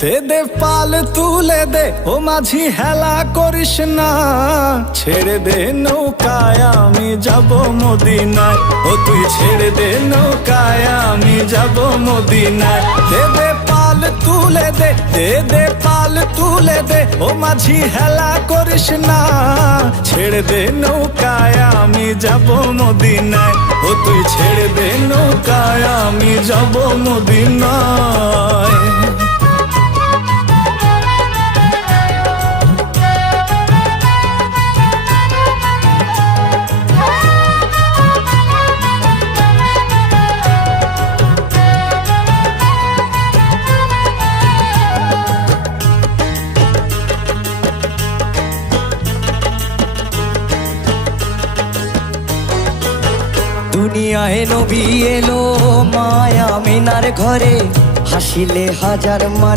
দে দে পাল তুলে দে ও মাঝি হেলা করিস না, ছেড়ে দে নৌকায় আমি যাব মদিনায়। ও তুই ছেড়ে দে নৌকায় আমি যাব মদিনায়। দে দে পাল তুলে দে, দে দে পাল তুলে দে ও মাঝি হেলা করিস না, ছেড়ে দে নৌকায় আমি যাব মদিনায়। ও তুই ছেড়ে দে নৌকায় আমি যাব মদিনায়। দুনিয়ায় নবী এলো মায়া মিনার ঘরে, হাসিলে হাজার মানে